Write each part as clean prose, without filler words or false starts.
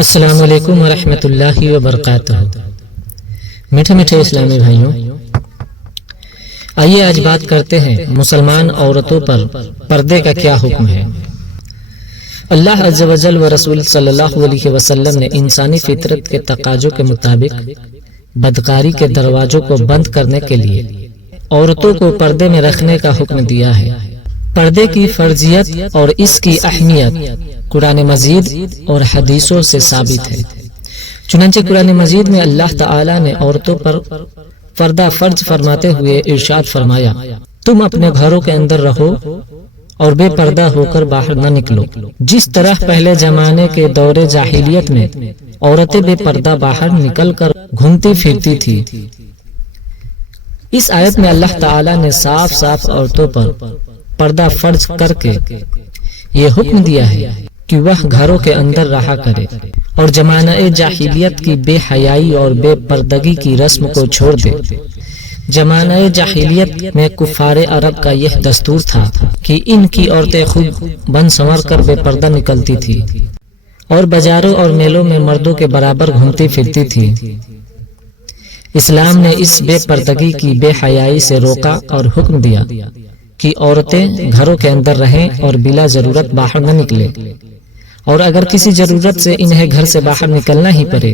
السلام علیکم ورحمۃ اللہ وبرکاتہ۔ میٹھے میٹھے اسلامی بھائیوں، آئیے آج بات کرتے ہیں مسلمان عورتوں پر پردے کا کیا حکم ہے۔ اللہ عز و جل و رسول صلی اللہ علیہ وسلم نے انسانی فطرت کے تقاضوں کے مطابق بدکاری کے دروازوں کو بند کرنے کے لیے عورتوں کو پردے میں رکھنے کا حکم دیا ہے۔ پردے کی فرضیت اور اس کی اہمیت قرآن مجید اور حدیثوں سے ثابت ہے۔ چنانچہ قرآن مجید میں اللہ تعالی نے عورتوں پر پردہ فرض فرماتے ہوئے ارشاد فرمایا، تم اپنے گھروں کے اندر رہو اور بے پردہ ہو کر باہر نہ نکلو۔ جس طرح پہلے زمانے کے دور جاہلیت میں عورتیں بے پردہ باہر نکل کر گھومتی پھرتی تھی، اس آیت میں اللہ تعالی نے صاف صاف عورتوں پر پردہ فرض کر کے یہ حکم دیا ہے کہ وہ گھروں کے اندر رہا کرے اور زمانہ جاہلیت کی بے حیائی اور بے پردگی کی رسم کو چھوڑ دے۔ زمانہ جاہلیت میں کفار عرب کا یہ دستور تھا کہ ان کی عورتیں خوب بن سنور کر بے پردہ نکلتی تھی اور بازاروں اور میلوں میں مردوں کے برابر گھومتی پھرتی تھی۔ اسلام نے اس بے پردگی کی بے حیائی سے روکا اور حکم دیا کہ عورتیں گھروں کے اندر رہیں اور بلا ضرورت باہر نہ نکلے، اور اگر کسی ضرورت سے انہیں گھر سے باہر نکلنا ہی پڑے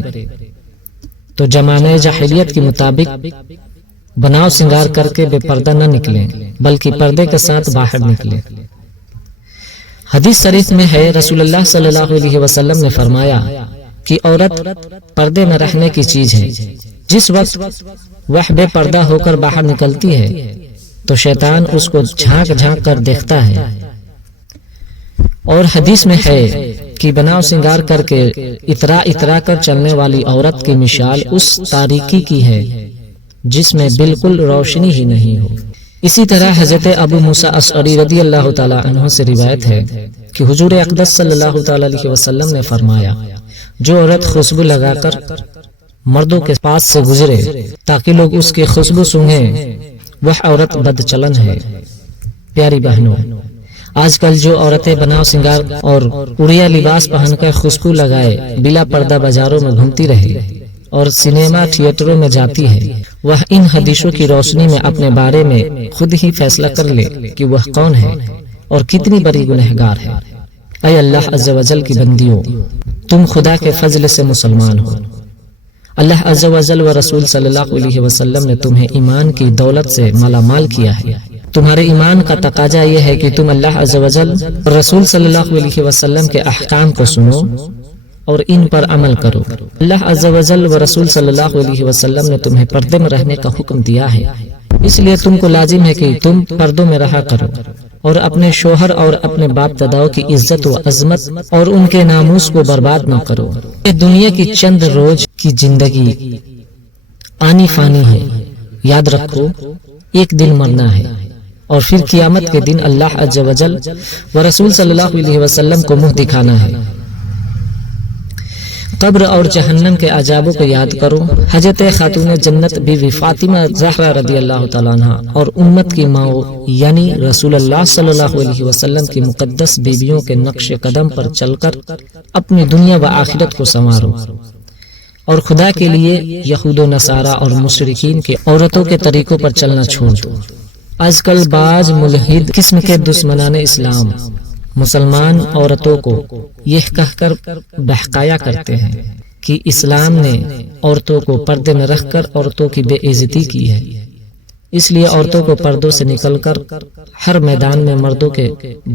تو زمانہ جاہلیت کے مطابق بناؤ سنگار کر کے بے پردہ نہ نکلیں بلکہ پردے کے ساتھ باہر نکلیں۔ حدیث شریف میں ہے، رسول اللہ صلی اللہ علیہ وسلم نے فرمایا کہ عورت پردے میں رہنے کی چیز ہے۔ جس وقت وہ بے پردہ ہو کر باہر نکلتی ہے تو شیطان اس کو جھانک جھانک کر دیکھتا ہے، اور حدیث میں ہے کہ بناؤ سنگار کر کے اترا کر چلنے والی عورت کی مثال اس تاریکی کی ہے جس میں بالکل روشنی ہی نہیں ہو۔ اسی طرح حضرت ابو موسیٰ اشعری رضی اللہ تعالی عنہ سے روایت ہے کہ حضور اقدس صلی اللہ تعالی علیہ وسلم نے فرمایا، جو عورت خوشبو لگا کر مردوں کے پاس سے گزرے تاکہ لوگ اس کی خوشبو سونگھیں، وہ عورت بد چلن ہے۔ پیاری بہنوں، آج کل جو عورتیں بناؤ سنگار اور اڑیا لباس پہن کر خوشبو لگائے بلا پردہ بازاروں میں گھومتی رہے اور سنیما تھیٹروں میں جاتی ہے، وہ ان حدیثوں کی روشنی میں اپنے بارے میں خود ہی فیصلہ کر لے کہ وہ کون ہے اور کتنی بڑی گنہگار ہے۔ اے اللہ عز و جل کی بندیوں، تم خدا کے فضل سے مسلمان ہو۔ اللہ عز و جل و رسول صلی اللہ علیہ وسلم نے تمہیں ایمان کی دولت سے مالا مال کیا ہے۔ تمہارے ایمان کا تقاضا یہ ہے کہ تم اللہ عز و جل اور رسول صلی اللہ علیہ وسلم کے احکام کو سنو اور ان پر عمل کرو۔ اللہ عز و جل و رسول صلی اللہ علیہ وسلم نے تمہیں پردے میں رہنے کا حکم دیا ہے، اس لیے تم کو لازم ہے کہ تم پردوں میں رہا کرو اور اپنے شوہر اور اپنے باپ داداؤں کی عزت و عظمت اور ان کے ناموس کو برباد نہ کرو۔ یہ دنیا کی چند روز کی زندگی آنی فانی ہے، یاد رکھو ایک دن مرنا ہے، اور پھر قیامت کے دن اللہ عز و جل و رسول صلی اللہ علیہ وسلم کو منہ دکھانا ہے۔ قبر اور جہنم کے عذابوں کو یاد کرو۔ حضرت خاتون جنت بیوی فاطمہ زہرا رضی اللہ تعالیٰ عنہ اور امت کی ماں یعنی رسول اللہ صلی اللہ علیہ وسلم کی مقدس بیویوں کے نقش قدم پر چل کر اپنی دنیا و آخرت کو سنوارو، اور خدا کے لیے یہود و نصارہ اور مشرکین کے عورتوں کے طریقوں پر چلنا چھوڑ دو۔ آج کل بعض ملحد قسم کے دشمنان اسلام مسلمان عورتوں کو یہ کہہ کر بہکایا کرتے ہیں کہ اسلام نے عورتوں کو پردے میں رکھ کر عورتوں کی بے عزتی کی ہے، اس لیے عورتوں کو پردوں سے نکل کر ہر میدان میں مردوں کے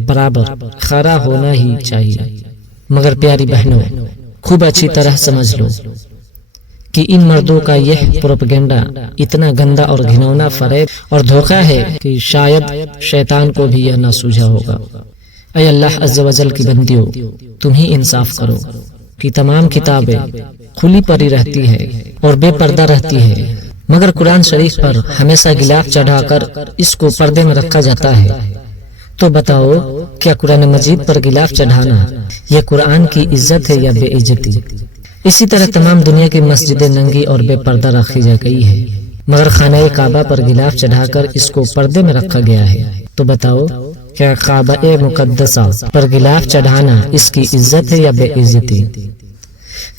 برابر کھڑا ہونا ہی چاہیے۔ مگر پیاری بہنوں، خوب اچھی طرح سمجھ لو کہ ان مردوں کا یہ پروپیگنڈا اتنا گندا اور گھنونا فریب اور دھوکہ ہے کہ شاید شیطان کو بھی یہ نہ سوجھا ہوگا۔ اے اللہ عز و جل کی بندیوں، تم ہی انصاف کرو کہ تمام کتابیں کھلی پڑی رہتی ہے اور بے پردہ رہتی ہے، مگر قرآن شریف پر ہمیشہ غلاف چڑھا کر اس کو پردے میں رکھا جاتا ہے۔ تو بتاؤ، کیا قرآن مجید پر غلاف چڑھانا یہ قرآن کی عزت ہے یا بے عزتی؟ اسی طرح تمام دنیا کی مسجدیں ننگی اور بے پردہ رکھی جا گئی ہے، مگر خانہ کعبہ پر غلاف چڑھا کر اس کو پردے میں رکھا گیا ہے۔ تو بتاؤ، کیا کعبہ مقدسہ پر غلاف چڑھانا اس کی عزت ہے یا بے عزتی؟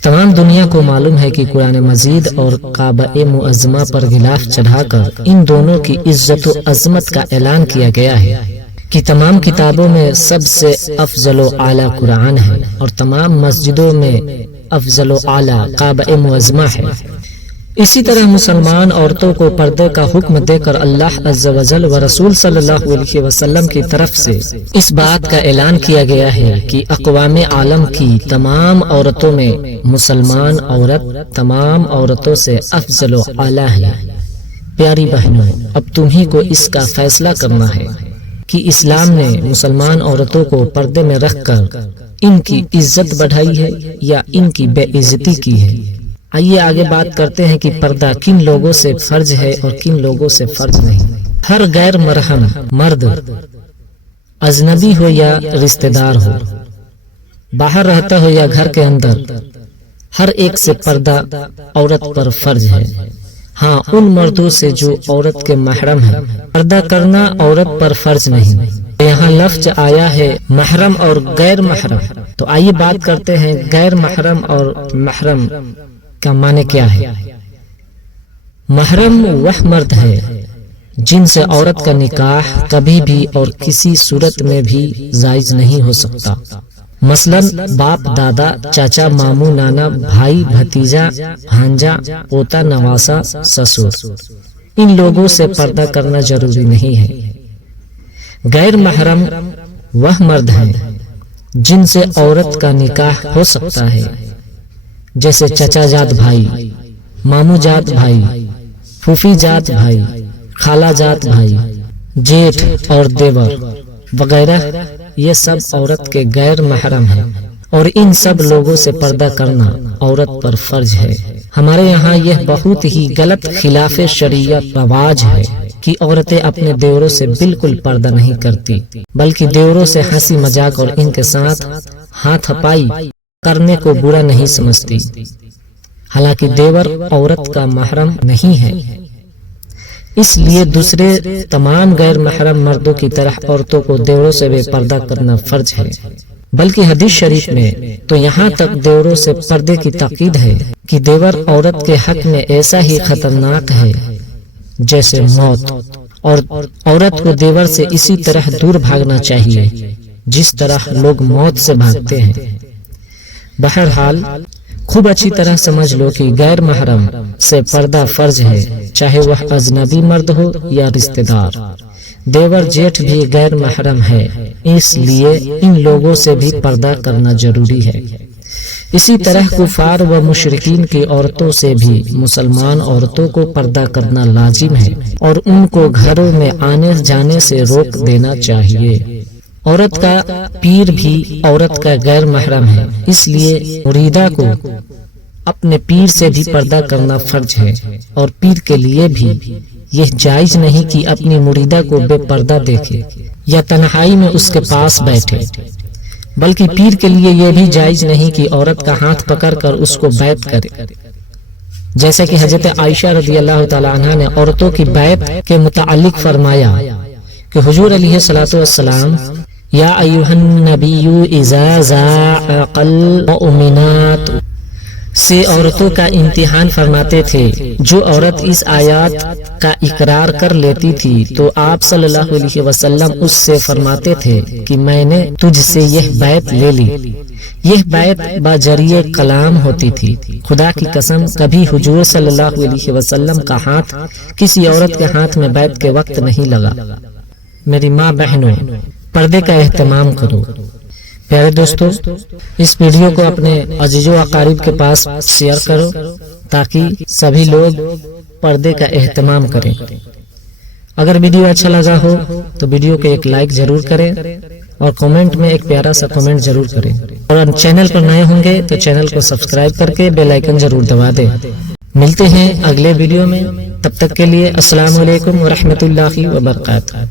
تمام دنیا کو معلوم ہے کہ قرآن مجید اور کعبہ معظمہ پر غلاف چڑھا کر ان دونوں کی عزت و عظمت کا اعلان کیا گیا ہے کہ تمام کتابوں میں سب سے افضل و اعلیٰ قرآن ہے اور تمام مسجدوں میں افضل و اعلیٰ کعبہ معظمہ ہے۔ اسی طرح مسلمان عورتوں کو پردے کا حکم دے کر اللہ عز و جل و رسول صلی اللہ علیہ وسلم کی طرف سے اس بات کا اعلان کیا گیا ہے کہ اقوام عالم کی تمام عورتوں میں مسلمان عورت تمام عورتوں سے افضل و اعلیٰ ہے۔ پیاری بہنوں، اب تمہیں کو اس کا فیصلہ کرنا ہے کہ اسلام نے مسلمان عورتوں کو پردے میں رکھ کر ان کی عزت بڑھائی ہے یا ان کی بے عزتی کی ہے۔ آئیے آگے بات کرتے ہیں کہ پردہ کن لوگوں سے فرض ہے اور کن لوگوں سے فرض نہیں۔ ہر غیر محرم مرد، اجنبی ہو یا رشتہ دار ہو، باہر رہتا ہو یا گھر کے اندر، ہر ایک سے پردہ عورت پر فرض ہے۔ ہاں، ان مردوں سے جو عورت کے محرم ہیں، پردہ کرنا عورت پر فرض نہیں۔ یہاں لفظ آیا ہے محرم اور غیر محرم، تو آئیے بات کرتے ہیں غیر محرم اور محرم کا معنی کیا ہے۔ محرم وہ مرد ہے جن سے عورت کا نکاح کبھی بھی اور کسی صورت میں بھی جائز نہیں ہو سکتا، مثلا باپ، دادا، چاچا، ماموں، نانا، بھائی، بھتیجا، بھانجا، پوتا، نواسا، سسر، ان لوگوں سے پردہ کرنا ضروری نہیں ہے۔ غیر محرم وہ مرد ہیں جن سے عورت کا نکاح ہو سکتا ہے، جیسے چچا جات بھائی، ماموں جات بھائی، پھوپھی جات بھائی، خالہ جات بھائی، جیٹھ اور دیور وغیرہ، یہ سب عورت کے غیر محرم ہیں اور ان سب لوگوں سے پردہ کرنا عورت پر فرض ہے۔ ہمارے یہاں یہ بہت ہی غلط خلاف شریعت رواج ہے کہ عورتیں اپنے دیوروں سے بالکل پردہ نہیں کرتی، بلکہ دیوروں سے ہنسی مذاق اور ان کے ساتھ ہاتھ ہپائی کرنے کو برا نہیں سمجھتی، حالانکہ دیور عورت کا محرم نہیں ہے۔ اس لیے دوسرے تمام غیر محرم مردوں کی طرح عورتوں کو دیوروں سے بے پردہ کرنا فرض ہے، بلکہ حدیث شریف میں تو یہاں تک دیوروں سے پردے کی تاکید ہے کہ دیور عورت کے حق میں ایسا ہی خطرناک ہے جیسے موت، اور عورت کو دیور سے اسی طرح دور بھاگنا چاہیے جس طرح لوگ موت سے بھاگتے ہیں۔ بہرحال خوب اچھی طرح سمجھ لو کہ غیر محرم سے پردہ فرض ہے، چاہے وہ اجنبی مرد ہو یا رشتہ دار۔ دیور جیٹھ بھی غیر محرم ہے، اس لیے ان لوگوں سے بھی پردہ کرنا ضروری ہے۔ اسی طرح کفار و مشرکین کی عورتوں سے بھی مسلمان عورتوں کو پردہ کرنا لازم ہے اور ان کو گھروں میں آنے جانے سے روک دینا چاہیے۔ عورت کا پیر بھی عورت کا غیر محرم ہے، اس لیے مریدہ کو اپنے پیر سے بھی پردہ کرنا فرض ہے، اور پیر کے لیے بھی یہ جائز نہیں کہ اپنی مریدہ کو بے پردہ دیکھے یا تنہائی میں اس کے پاس بیٹھے، بلکہ پیر کے لیے یہ بھی جائز نہیں کہ عورت کا ہاتھ پکڑ کر اس کو بیعت کرے، جیسا کہ حضرت عائشہ رضی اللہ تعالی عنہا نے عورتوں کی بیعت کے متعلق فرمایا کہ حضور علیہ الصلوۃ والسلام یا ایھا النبی اذا ذاق المؤمنات سے عورتوں کا امتحان فرماتے تھے۔ جو عورت اس آیات کا اقرار کر لیتی تھی تو آپ صلی اللہ علیہ وسلم اس سے فرماتے تھے کہ میں نے تجھ سے یہ بیعت لے لی۔ یہ بیعت باجریے کلام ہوتی تھی۔ خدا کی قسم کبھی حضور صلی اللہ علیہ وسلم کا ہاتھ کسی عورت کے ہاتھ میں بیعت کے وقت نہیں لگا۔ میری ماں بہنوں، پردے کا اہتمام کرو۔ پیارے دوستو، اس ویڈیو کو اپنے عزیز و اقارب کے پاس شیئر کرو تاکہ سبھی لوگ پردے کا اہتمام کریں۔ اگر ویڈیو اچھا لگا ہو تو ویڈیو کو ایک لائک ضرور کریں اور کمنٹ میں ایک پیارا سا کمنٹ ضرور کریں، اور چینل پر نئے ہوں گے تو چینل کو سبسکرائب کر کے بیل آئیکن ضرور دبا دیں۔ ملتے ہیں اگلے ویڈیو میں، تب تک کے لیے السلام علیکم ورحمۃ اللہ وبرکاتہ۔